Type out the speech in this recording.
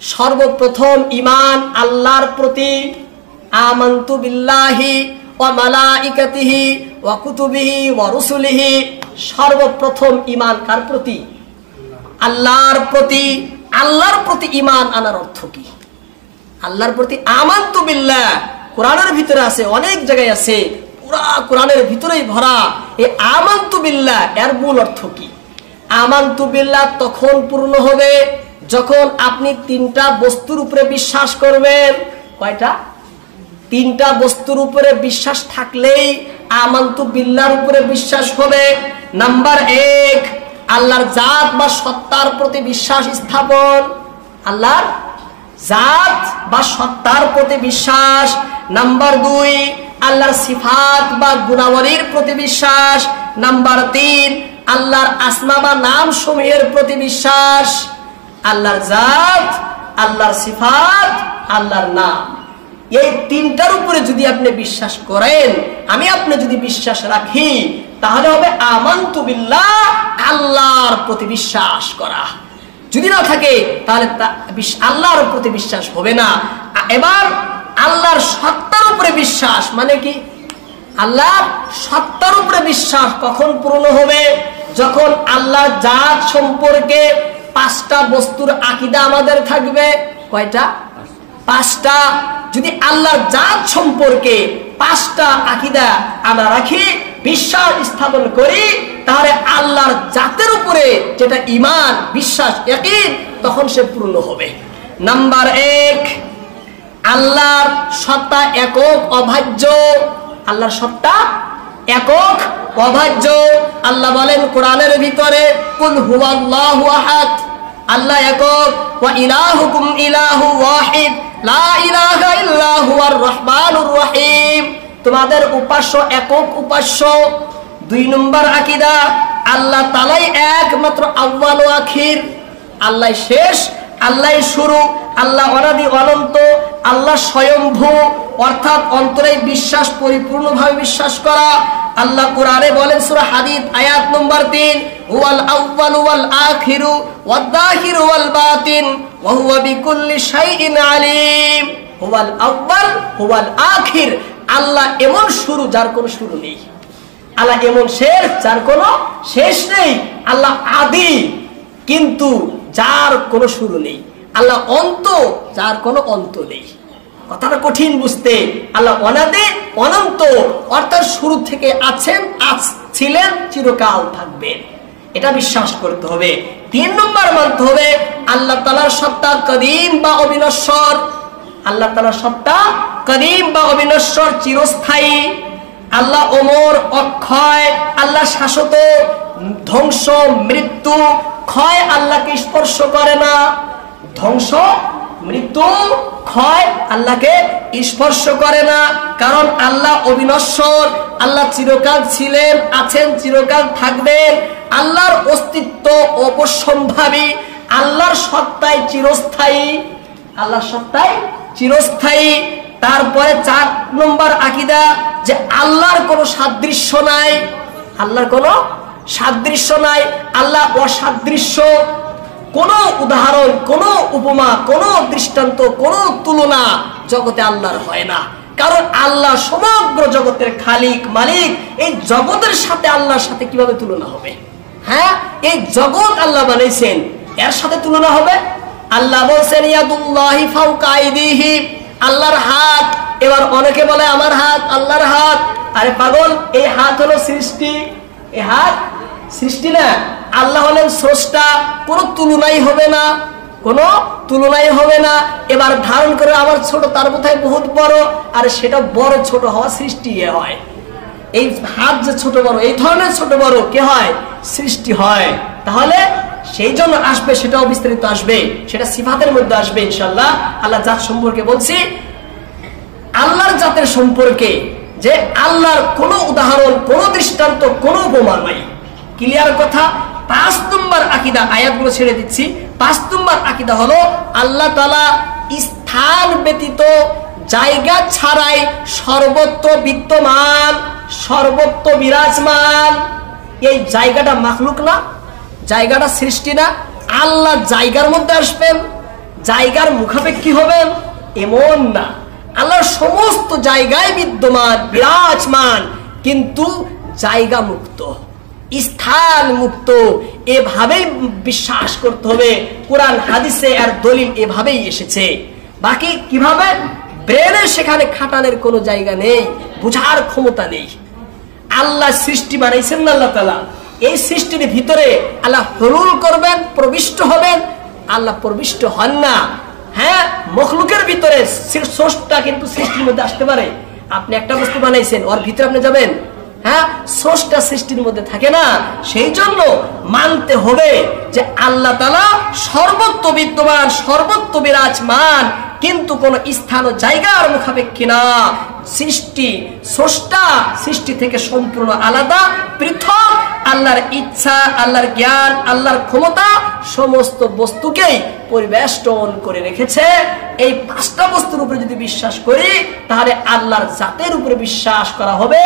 সর্বপ্রথম ঈমান আল্লাহর প্রতি, আমানতু বিল্লাহি ওয়া মালাইকাতিহি ওয়া কুতুবিহি ওয়া রুসুলিহি। সর্বপ্রথম ঈমান কার প্রতি? আল্লাহর প্রতি। আল্লাহর প্রতি ঈমান আনার অর্থ কি? আল্লাহর প্রতি আমানতু বিল্লাহ কোরআনের ভিতরে আছে, অনেক জায়গায় আছে, পুরা কোরআনের ভিতরেই ভরা। এই আমানতু বিল্লাহ এর মূল অর্থ কি? আমানতু বিল্লাহ তখন পূর্ণ হবে যখন আপনি তিনটা বস্তুর উপরে বিশ্বাস করবেন। কয়টা? তিনটা বস্তুর উপরে বিশ্বাস থাকলেই আমানতু বিল্লাহর উপরে বিশ্বাস হবে। নাম্বার 1, আল্লাহর জাত বা সত্তার প্রতি বিশ্বাস স্থাপন। আল্লাহর জাত বা সত্তার প্রতি বিশ্বাস। নাম্বার 2, আল্লাহর সিফাত বা গুণাবলীর প্রতি বিশ্বাস। নাম্বার 3, আল্লাহর আসমা বা নাম সমূহের প্রতি বিশ্বাস। আল্লাহর জাত, আল্লাহর সিফাত, আল্লাহর নাম, এই তিনটার উপরে যদি আপনি বিশ্বাস করেন, আমি আপনি যদি বিশ্বাস রাখি, তাহলে হবে আমানতু বিল্লাহ, আল্লাহর প্রতি বিশ্বাস করা। যদি না থাকে তাহলে আল্লাহর প্রতি বিশ্বাস হবে না। এবার আল্লাহর সত্তার উপরে বিশ্বাস মানে কি? আল্লাহর সত্তার উপরে বিশ্বাস কখন পূর্ণ হবে? যখন আল্লাহর জাত সম্পর্কে 5টা বস্তুর আকীদা আমাদের থাকবে। কয়টা? 5টা। যদি আল্লাহর জাত সম্পর্কে 5টা আকীদা আমরা রাখি, বিশ্বাস স্থাপন করি, তাহলে আল্লাহর জাতের উপরে যেটা ঈমান, বিশ্বাস, ইয়াকিন, তখন সে পূর্ণ হবে। নাম্বার 1, আল্লাহর সত্তা একক অভাজ্য। আল্লাহর সত্তা একক অভাজ্য। আল্লাহ বলেন কোরআনের ভিতরে, কুল হুয়াল্লাহু আহাদ, আল্লাহ একক, ওয়া ইলাহুকুম ইলাহু ওয়াহিদ, লা ইলাহা ইল্লা হুয়ার রহমানুর রহিম। তোমাদের উপাস্য একক উপাস্য। 2 নম্বর আকীদা, আল্লাহ তাআলাই একমাত্র আউয়াল ও আখির। আল্লাহ শেষ, আল্লাহ শুরু, আল্লাহ অনাদি অনন্ত, আল্লাহ স্বয়ংভূ, অর্থাৎ অন্তরে বিশ্বাস, পরিপূর্ণভাবে বিশ্বাস করা। আল্লাহ কোরআনে বলেন সূরা হাদীদ আয়াত নম্বর 3, হুয়াল আউয়ালু ওয়াল আখিরু ওয়াদ যাহিরু ওয়াল বাতিন ওয়া হুয়া বিকুল্লি শাইইন আলীম। হুয়াল আউয়াল হুয়াল আখির, আল্লাহ এমন শুরু যার কোনো শুরু নেই, আল্লাহ এমন শেষ যার কোনো শেষ নেই। আল্লাহ আদি কিন্তু যার কোনো শুরু নেই। আল্লাহ অন্ত যার কোনো অন্ত নেই। কথাটা কঠিন বুঝতে। আল্লাহ অনাদি অনন্ত, অর্থাৎ শুরু থেকে আছেন, ছিলেন, চিরকাল থাকবেন। এটা বিশ্বাস করতে হবে। 3 নম্বর মানতে হবে আল্লাহ তাআলার সত্তা কদিম বা অবিনশ্বর। আল্লাহ তাআলার সত্তা কদিম বা অবিনশ্বর, চিরস্থায়ী। আল্লাহ অমর, অক্ষয়। আল্লাহ শাশ্বত, ধ্বংস, মৃত্যু, ক্ষয় আল্লাহকে স্পর্শ করে না। ধ্বংস, মৃত্যু, ক্ষয় আল্লাহকে স্পর্শ করে না, কারণ আল্লাহ অবিনশ্বর। আল্লাহ চিরকাল ছিলেন, আছেন, চিরকাল থাকবেন। আল্লাহর অস্তিত্ব অবশ্যম্ভাবী। আল্লাহর সত্তাই চিরস্থায়ী। আল্লাহর সত্তাই চিরস্থায়ী। তারপরে 4 নম্বর আকীদা, যে আল্লাহর কোনো সাদৃশ্য নাই। আল্লাহর কোনো সাদৃশ্য নাই। আল্লাহ অসাদৃশ্য। কোনো উদাহরণ, কোনো উপমা, কোনো দৃষ্টান্ত, কোনো তুলনা জগতে আল্লাহর হয় না। কারণ আল্লাহ সমগ্র জগতের খালিক, মালিক। এই জগতের সাথে আল্লাহর সাথে কিভাবে তুলনা হবে? হ্যাঁ, এই জগৎ আল্লাহ বানাইছেন, এর সাথে তুলনা হবে? আল্লাহ বলছেন ইয়াদুল্লাহি ফাওকা আইদিহিম, আল্লাহর হাত। এবার অনেকে বলে আমার হাত, আল্লাহর হাত। আরে পাগল, এই হাত হলো সৃষ্টি। এই হাত সৃষ্টি না, আল্লাহ হলেন স্রষ্টা। কোনো তুলনাই হবে না, কোনো তুলনাই হবে না। এবার ধারণ করে আমার ছোট, তার বোধহয় বহুত বড়। আর সেটা বড় ছোট হওয়া সৃষ্টি হয়। এই হাত যে ছোট বড়, এই ধরনের ছোট বড় কে হয়? সৃষ্টি হয়। তাহলে সেই জন্য আসবে, সেটাও বিস্তারিত আসবে, সেটা সিফাতের মধ্যে আসবে ইনশাআল্লাহ। আল্লাহ জাত সম্পর্কে বলছি, আল্লাহর জাতের সম্পর্কে, যে আল্লাহর কোনো উদাহরণ, কোনো দৃষ্টান্ত, কোনো উপমা নাই। ক্লিয়ার কথা। 5 নম্বর আকীদা, আয়াতগুলো ছেড়ে দিচ্ছি। 5 নম্বর আকীদা হলো আল্লাহ তাআলা স্থান ব্যতীত, জায়গা ছাড়াই সর্বত্র বিদ্যমান, সর্বত্র বিরাজমান। এই জায়গাটা মাখলুক না, জায়গাটা সৃষ্টি না। আল্লাহ জায়গার মধ্যে আসবেন, জায়গার মুখাপেক্ষী হবেন এমন না। আল্লাহ সমস্ত জায়গায় বিদ্যমান, বিরাজমান, কিন্তু জায়গা মুক্ত, স্থান মুক্ত। এভাবেই বিশ্বাস করতে হবে। কোরআন হাদিসে আর দলিল এভাবেই এসেছে। বাকি কিভাবে? ব্রেনে সেখানে খাটানোর কোনো জায়গা নেই, বুঝার ক্ষমতা নেই। আল্লাহ সৃষ্টি বানাইছেন না আল্লাহ তাআলা, এই সৃষ্টির ভিতরে আল্লাহ হুলুল করবেন, প্রবিষ্ট হবেন। আল্লাহ প্রবিষ্ট হন না। হ্যাঁ, মখলুকের ভিতরে স্রষ্টা কিন্তু সৃষ্টির মধ্যে আসতে পারে। আপনি একটা বস্তু বানাইছেন, ওর ভিতরে আপনি যাবেন? হ্যাঁ, স্রষ্টা সৃষ্টির মধ্যে থাকে না। সেই জন্য মানতে হবে যে আল্লাহ তাআলা সর্বত্র বিদ্যমান, সর্বত্র বিরাজমান, কিন্তু কোন স্থান ও জায়গার মুখাপেক্ষী না। সৃষ্টি, স্রষ্টা সৃষ্টি থেকে সম্পূর্ণ আলাদা, পৃথক। আল্লাহর ইচ্ছা, আল্লাহর জ্ঞান, আল্লাহর ক্ষমতা সমস্ত বস্তুকেই পরিবেষ্টন করে রেখেছে। এই পাঁচটা বস্তুর উপরে যদি বিশ্বাস করি, তাহলে আল্লাহর জাতের উপরে বিশ্বাস করা হবে।